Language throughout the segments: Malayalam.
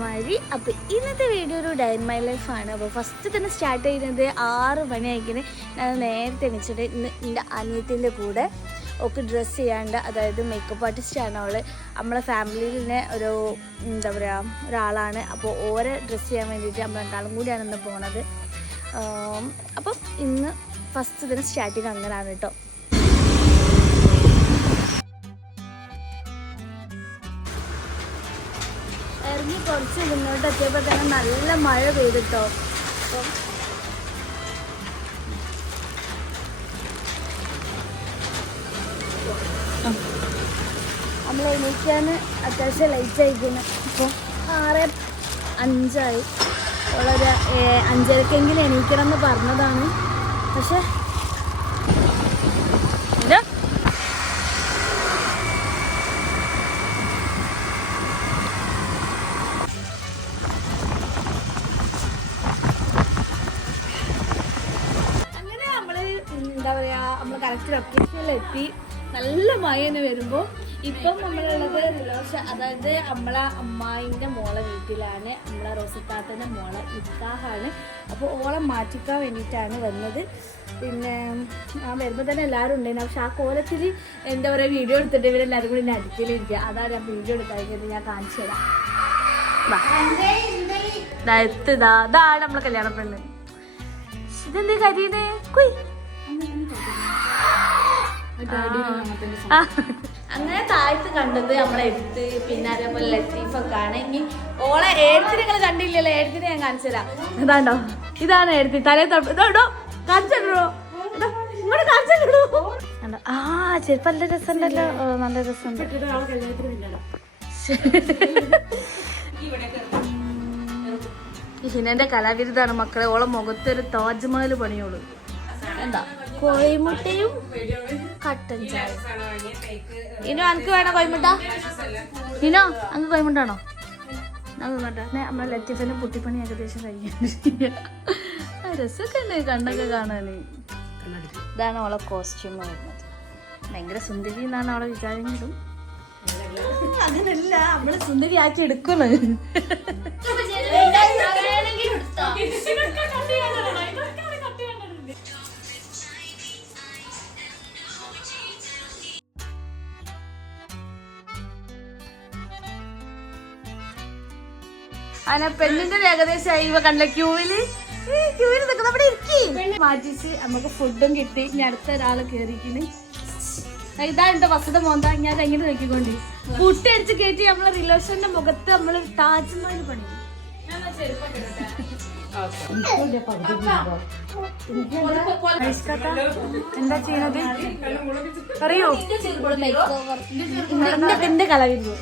മഴ. അപ്പോൾ ഇന്നത്തെ വീഡിയോ ഒരു ഡേ ഇൻ മൈ ലൈഫാണ്. അപ്പോൾ ഫസ്റ്റ് തന്നെ സ്റ്റാർട്ട് ചെയ്യുന്നത് 6 മണിയായിക്കിന് ഞാൻ നേരത്തെ എണീച്ചിട്ട് ഇന്ന് എൻ്റെ അനിയത്തിൻ്റെ കൂടെ ഒക്കെ ഡ്രസ്സ് ചെയ്യാണ്ട്, അതായത് മേക്കപ്പ് ആർട്ടിസ്റ്റാണ് അവൾ. നമ്മളെ ഫാമിലിയിൽ തന്നെ ഒരു എന്താ പറയുക ഒരാളാണ്. അപ്പോൾ ഓരോ ഡ്രസ്സ് ചെയ്യാൻ വേണ്ടിയിട്ട് നമ്മൾ രണ്ടാളും കൂടിയാണ് ഇന്ന് പോണത്. അപ്പം ഇന്ന് ഫസ്റ്റ് തന്നെ സ്റ്റാർട്ടിങ് അങ്ങനെയാണ് കേട്ടോ. ഇറങ്ങി കുറച്ച് മുന്നോട്ട് എത്തിയപ്പോൾ തന്നെ നല്ല മഴ പെയ്തിട്ടോ. അപ്പം നമ്മൾ എണീക്കാൻ അത്യാവശ്യം ലൈറ്റ് ആയിരിക്കുന്നു. അപ്പോൾ 6:05 വളരെ 5:30 എണീക്കണം എന്ന് പറഞ്ഞതാണ്. പക്ഷേ എന്താ പറയുക, നമ്മൾ കറക്റ്റ് ലൊക്കേഷനിലെത്തി. നല്ല മഴ തന്നെ വരുമ്പോൾ ഇപ്പം നമ്മളുള്ളത് അതായത് നമ്മളെ അമ്മായിൻ്റെ മോളെ വീട്ടിലാണ്. നമ്മളെ റോസിത്താത്തൻ്റെ മോളെ നിക്കാഹാണ്. അപ്പോൾ ഓളെ മാറ്റിക്കാൻ വേണ്ടിയിട്ടാണ് വന്നത്. പിന്നെ ഞാൻ വരുമ്പോൾ തന്നെ എല്ലാവരും ഉണ്ടായിരുന്നു. പക്ഷെ ആ കോലത്തിൽ എന്താ പറയുക വീഡിയോ എടുത്തിട്ട് ഇവരെല്ലാവരും കൂടി എന്നെ അടുക്കലിരിക്കുക. അതാണ് ഞാൻ വീഡിയോ എടുത്താൽ ഞാൻ കാണിച്ചു തരാം. ഇതാണ് നമ്മളെ കല്യാണ പെണ്ണ്. ഇതെന്തേ കരിയുന്നേ? അങ്ങനെ താഴ്ത്ത് കണ്ടത് നമ്മളെ എടുത്ത്. പിന്നെ അതേപോലെ ലത്തീഫൊക്കെ ആണ്. ഇനി ഓളെ എഴുത്തിന് നിങ്ങൾ കണ്ടില്ലല്ലോ, എഴുത്തിന് ഞാൻ കാണിച്ചു തരാം. ഇതാണ്ടോ, ഇതാണ് എഴുത്തി. തലേ ഇതോ കാണിച്ചോ, ഇങ്ങോട്ട് കാണിച്ചോ. ആ ചെരുപ്പ് നല്ല രസമുണ്ടല്ലോ, നല്ല രസമുണ്ട്. ഹിനന്റെ കലാവിരുദ്ധാണ് മക്കളെ. ഓളെ മുഖത്തൊരു താജ്മഹൽ പണിയോളൂ. എന്താ കോഴിമുട്ടയും കട്ടൻ ചായ. ഇനോ അനക്ക് വേണോ കോഴിമുട്ട? ഇനോ അനക്ക് കോഴിമുട്ടാണോ? നമ്മളെ ലത്തീഫിന്റെ പുട്ടിപ്പണി ഏകദേശം കഴിഞ്ഞിട്ട് രസമൊക്കെ ഉണ്ട് കണ്ണൊക്കെ കാണാൻ. ഇതാണ് അവളെ കോസ്റ്റ്യൂം വരുന്നത്. ഭയങ്കര സുന്ദരി എന്നാണ് അവളെ വിചാരിക്കുന്നതും. അങ്ങനല്ല, നമ്മള് സുന്ദരി ആക്കി എടുക്കുന്നു. അല്ല പെണ്ണിന്റെ ഏകദേശം ഇവ കണ്ട ക്യൂവില് നിൽക്കുന്ന അവിടെ ഇരിക്കും. മാറ്റിച്ച് നമുക്ക് ഫുഡും കിട്ടി. ഇനി അടുത്ത ഒരാള് കേറിക്കുന്നു. ഇതാ എന്റെ വസത മോന്താ. ഞാൻ എങ്ങനെ നോക്കിക്കൊണ്ട് പുട്ടടിച്ച് കയറ്റി നമ്മളെ റിലേഷന്റെ മുഖത്ത് നമ്മള് താജ്മഹൽ പണി. എന്താ ചെയ്യുന്നത് അറിയോ? എന്റെ കളവിരുന്നു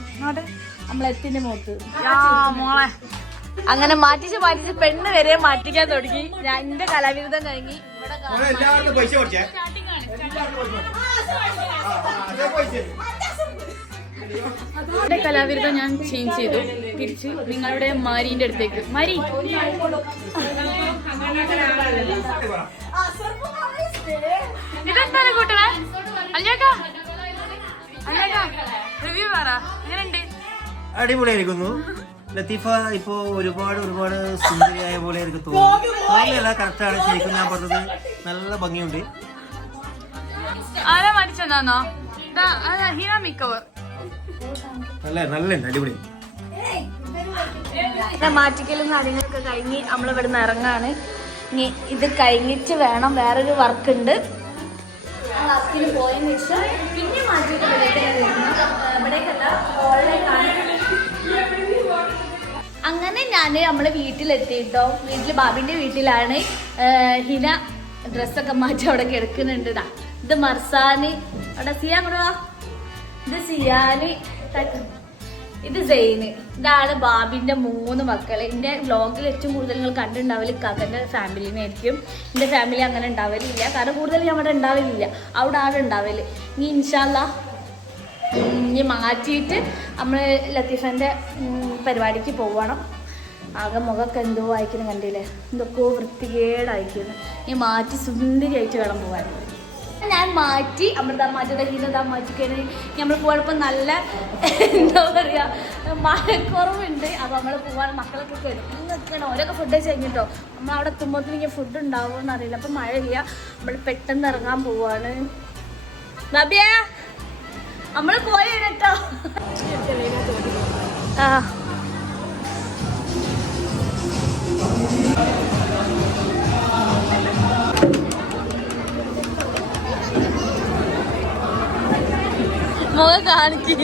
നമ്മളെത്തിന്റെ മുഖത്ത് മോളെ അങ്ങനെ മാറ്റിച്ച് പെണ്ണ് വരെ മാറ്റിക്കാൻ തുടങ്ങി. ഞാൻ എന്റെ കലാവിരുദ്ധം കഴിഞ്ഞ് ഇവിടെ കലാവിരുദ്ധം ഞാൻ ചേഞ്ച് ചെയ്തു. തിരിച്ച് നിങ്ങളുടെ മാരീന്റെ അടുത്തേക്ക്. മാരി ഇതെന്താണ് കൂട്ടണേ? അല്ലേക്കാ റിവ്യൂ പറ, എങ്ങനെയുണ്ട്? അടിപൊളിയായിരിക്കുന്നു. ലത്തീഫ ഇപ്പോ ഒരുപാട് സുന്ദരിയായ പോലെ എനിക്ക് തോന്നുന്നു. കറക്റ്റാണ് ശരിക്കും ഞാൻ പറഞ്ഞത്. നല്ല ഭംഗിയുണ്ട്. ആരാ മാറ്റിച്ചെന്നാന്നോ? നല്ല അടിപൊളി. മാറ്റിക്കലും കാര്യങ്ങളൊക്കെ കഴിഞ്ഞ് നമ്മളിവിടുന്ന് ഇറങ്ങാണ്. ഇനി ഇത് കഴിഞ്ഞിട്ട് വേണം, വേറൊരു വർക്ക് ഉണ്ട്. വർക്കിന് പോയതിന് ശേഷം പിന്നെ മാറ്റിയിട്ട് ഇവിടേക്കല്ല ഹോളിലേക്കാണ്. അങ്ങനെ ഞാൻ നമ്മളെ വീട്ടിലെത്തിയിട്ടോ. വീട്ടിൽ ബാബിന്റെ വീട്ടിലാണ്. ഹിന ഡ്രസ്സൊക്കെ മാറ്റി അവിടെ കിടക്കുന്നുണ്ട്. ഇത് മർസാന്, അവിടെ സിയാൻ കൊടുവാ. ഇത് സിയാന്, ഇത് സെയിന്. ഇതാണ് ബാബിന്റെ 3 മക്കള്. എന്റെ വ്ലോഗിൽ ഏറ്റവും കൂടുതൽ നിങ്ങൾ കണ്ടിട്ടുണ്ടാവില്ല കകന്റെ ഫാമിലിനെ ആയിരിക്കും. എന്റെ ഫാമിലി അങ്ങനെ ഉണ്ടാവലില്ല, കാരണം കൂടുതൽ ഞാൻ അവിടെ ഉണ്ടാവലില്ല. അവിടെ ആണ് ഉണ്ടാവല്. ഇനി ഇൻഷാല്ലാ ഇനി മാറ്റിയിട്ട് നമ്മൾ ലത്തീഫന്റെ പരിപാടിക്ക് പോവണം. ആകെ മുഖമൊക്കെ എന്തോ അയക്കുന്നു, കണ്ടില്ലേ? എന്തൊക്കെയോ വൃത്തികേടായിരിക്കുന്നു. ഇനി മാറ്റി സുന്ദരിയായിട്ട് വേണം പോകാൻ. ഞാൻ മാറ്റി അമൃത മാറ്റിയുടെ ഹീനതാ മാറ്റിക്കാണ് നമ്മൾ പോയപ്പോൾ നല്ല എന്താ പറയുക മഴക്കുറവുണ്ട്. അപ്പോൾ നമ്മൾ പോകാൻ മക്കളൊക്കെ കിടന്ന് നിൽക്കണം. ഓരോക്കെ ഫുഡ് കഴിഞ്ഞിട്ടോ നമ്മൾ അവിടെ എത്തുമ്പോഴത്തേന് എനിക്ക് ഫുഡ് ഉണ്ടാവുമെന്ന് അറിയില്ല. അപ്പം മഴയില്ല, നമ്മൾ പെട്ടെന്ന് ഇറങ്ങാൻ പോവാണ്. ബാബിയ നമ്മൾ പോയി കേട്ടോ. ആ മുഖം കാണിക്ക്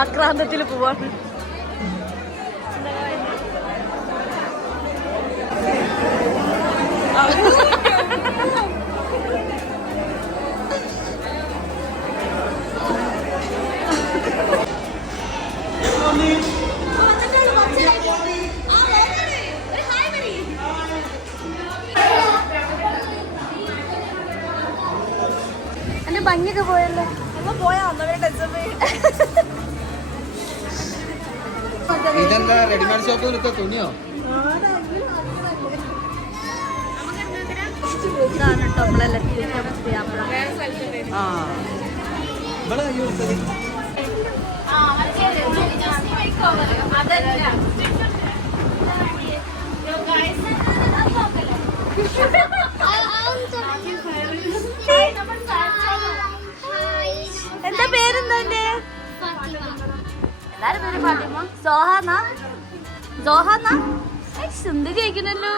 ആക്രാന്തത്തിൽ പോവാണ്. എന്റെ ഭംഗിയൊക്കെ പോയല്ലോ. ഇതെന്താ റെഡിമെയ്ഡ് ഷോപ്പിൽ എടുത്ത തുണിയോ? ഇതാണ് കേട്ടോ നമ്മളെല്ലാം എന്താ പേരെന്താ? എല്ലാരും പേര് ഫാത്തിമ. സോഹാന സോഹാന സുന്ദരി ആയിക്കണല്ലോ.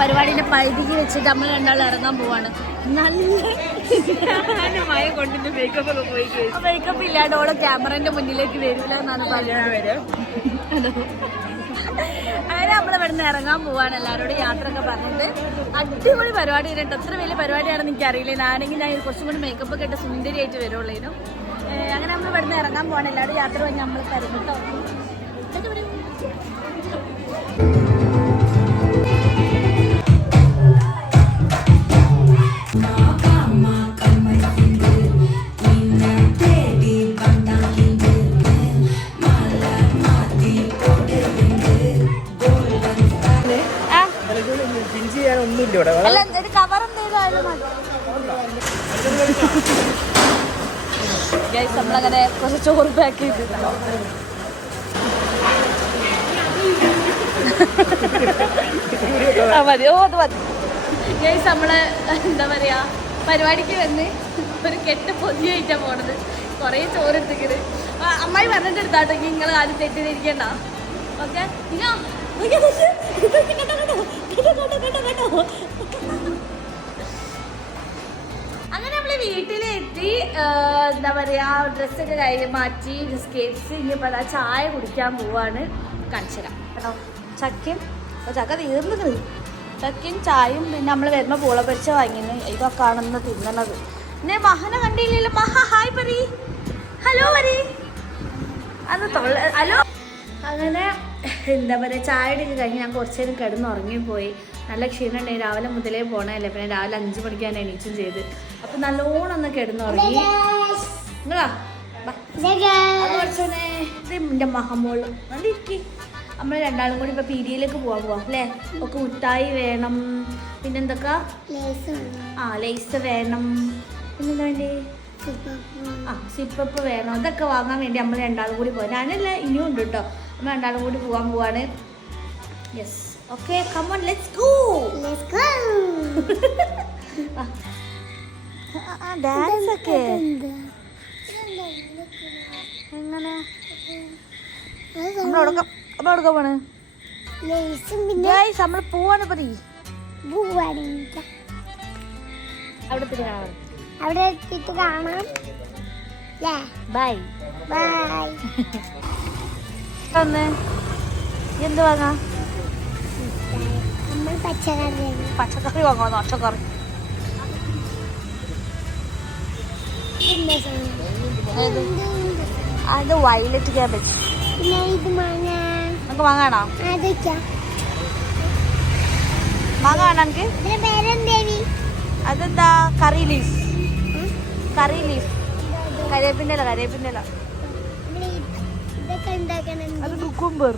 പരിപാടിന്റെ പകുതിക്ക് വെച്ചിട്ട് നമ്മൾ രണ്ടാളും ഇറങ്ങാൻ പോവാണ്. നല്ല മഴ കൊണ്ടിട്ട് മേക്കപ്പ് ഒക്കെ പോയി. മേക്കപ്പ് ഇല്ലാണ്ട് ഓളെ ക്യാമറന്റെ മുന്നിലേക്ക് വരില്ല എന്നാണ് പറയുന്നത്. അങ്ങനെ നമ്മൾ ഇവിടുന്ന് ഇറങ്ങാൻ പോവാണ്. എല്ലാവരോടും യാത്ര ഒക്കെ പറഞ്ഞിട്ട് അടിപൊളി പരിപാടി കേട്ടോ. എത്ര വലിയ പരിപാടിയാണെന്ന് എനിക്ക് അറിയില്ല. ഞാനെങ്കിൽ ഞാൻ കുറച്ചും കൂടി മേക്കപ്പ് ഒക്കെ ഇട്ട് സുന്ദരിയായിട്ട് വരുള്ളേനും. അങ്ങനെ നമ്മൾ ഇവിടുന്ന് ഇറങ്ങാൻ പോവാണ്. എല്ലാവരും യാത്ര കഴിഞ്ഞ് നമ്മൾ തരുന്നുട്ടോ. കവർ എന്തെങ്കിലും നമ്മളങ്ങനെ കുറച്ച് ചോറ് പാക്ക് ചെയ്തിട്ടുണ്ടോ. മതി. ഓ അത് മതി. ഗൈസ് നമ്മള് എന്താ പറയാ പരിപാടിക്ക് വന്ന് ഒരു കെട്ട് പൊതിയായിട്ടാണ് പോണത്. കുറേ ചോറ് എടുത്തിക്കത്. അമ്മായി പറഞ്ഞിട്ട് എടുത്താട്ടെങ്കിൽ നിങ്ങൾ ആരും തെറ്റിദ്ധരിക്കണ്ട. ഓക്കെ. ഇനോ അങ്ങനെ നമ്മള് വീട്ടിലെത്തി. എന്താ പറയാ, ഡ്രസ്സൊക്കെ കഴിഞ്ഞ് മാറ്റി സ്കേറ്റ്സ്. ഇനിയിപ്പോൾ അതാ ചായ കുടിക്കാൻ പോവാണ്. കാണിച്ചു തരാം കേട്ടോ. ചക്കയും ചക്ക തീർന്നത്. ചക്കയും ചായയും പിന്നെ നമ്മൾ വരുമ്പോൾ പൂള പരിച്ച വാങ്ങിന്. ഇതൊക്കെ ആണെന്ന് തിന്നണത്. പിന്നെ മഹനെ കണ്ടില്ലല്ലോ. മഹ ഹായ് പറ. ഹലോ പറ. അത് ഹലോ. അങ്ങനെ എന്താ പറയുക, ചായയുടെ കഴിഞ്ഞ് ഞാൻ കുറച്ച് നേരം കിടന്നുറങ്ങിപ്പോയി. നല്ല ക്ഷീണം ഉണ്ടായി. രാവിലെ മുതലേ പോകണമല്ലേ. പിന്നെ രാവിലെ 5 മണിക്കാണ് എണീച്ചും ചെയ്ത്. അപ്പം നല്ലോണം ഒന്ന് കിടന്നുറങ്ങി. നിങ്ങളാ അത് കുറച്ചോനെ. ഇത് എൻ്റെ മഹമോള് നല്ലിരിക്കി. നമ്മൾ രണ്ടാളും കൂടി ഇപ്പോൾ പീരിയയിലേക്ക് പോവാം അല്ലേ. ഒക്കെ മുട്ടായി വേണം. പിന്നെന്തൊക്കെ ലേസ് വേണം. പിന്നെന്താ വേണ്ടേ? സിപ്പപ്പ് വേണം. ഇതൊക്കെ വാങ്ങാൻ വേണ്ടി നമ്മൾ രണ്ടാളും കൂടി പോവാം. ഞാനല്ല, ഇനിയും ഉണ്ട് കേട്ടോ. നമ്മൾ രണ്ടാളും കൂടി പോകാൻ പോവാണ്. Yes, okay, come on, let's go. Dance ഒക്കെ എങ്ങനെ നമ്മളെടുക്കാൻ പോണ്? നമ്മൾ പോവാണ്. പതി അവിടെ എത്തിയിട്ട് കാണാം. Bye bye. എന്ത് വാങ്ങാ? നമ്മൾ പച്ചക്കറി വാങ്ങാം. പച്ചക്കറി അത് വയലറ്റ് ക്യാബേജ്. പിന്നെ ഇത് മാങ്ങ. നമുക്ക് വാങ്ങാണോ? മാങ്ങ വേണം എനിക്ക്. ഇതിന്റെ പേരെന്തേനി? അതെന്താ? കറി ലീഫ്. കറി ലീഫ്. കരിവേപ്പിൻ്റെ ഇല. കരിവേപ്പിൻ്റെ ഇല. ഇതൊക്കെ ഉണ്ടാക്കണം. അത് കുക്കുംബർ.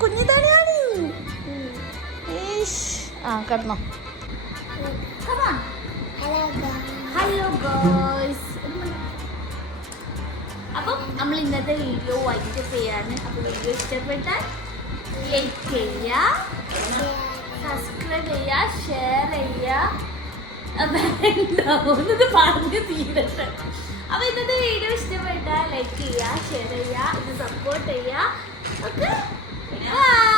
കുഞ്ഞിതടിയാണ്. കിടന്നോ. ഹലോ ഗോയ്സ്. അപ്പം നമ്മൾ ഇന്നത്തെ വീഡിയോ വൈകിട്ട് ചെയ്യാണ്. അപ്പോൾ വീഡിയോ ഇഷ്ടപ്പെട്ടാൽ ലൈക്ക് ചെയ്യുക, സബ്സ്ക്രൈബ് ചെയ്യുക, ഷെയർ ചെയ്യുക. ഉണ്ടാവുന്നത് പറഞ്ഞു തീരട്ടെ. അപ്പോൾ ഇന്നത്തെ വീഡിയോ ഇഷ്ടപ്പെട്ടാൽ ലൈക്ക് ചെയ്യുക, ഷെയർ ചെയ്യുക, ഇത് സപ്പോർട്ട് ചെയ്യുക. Okay, by.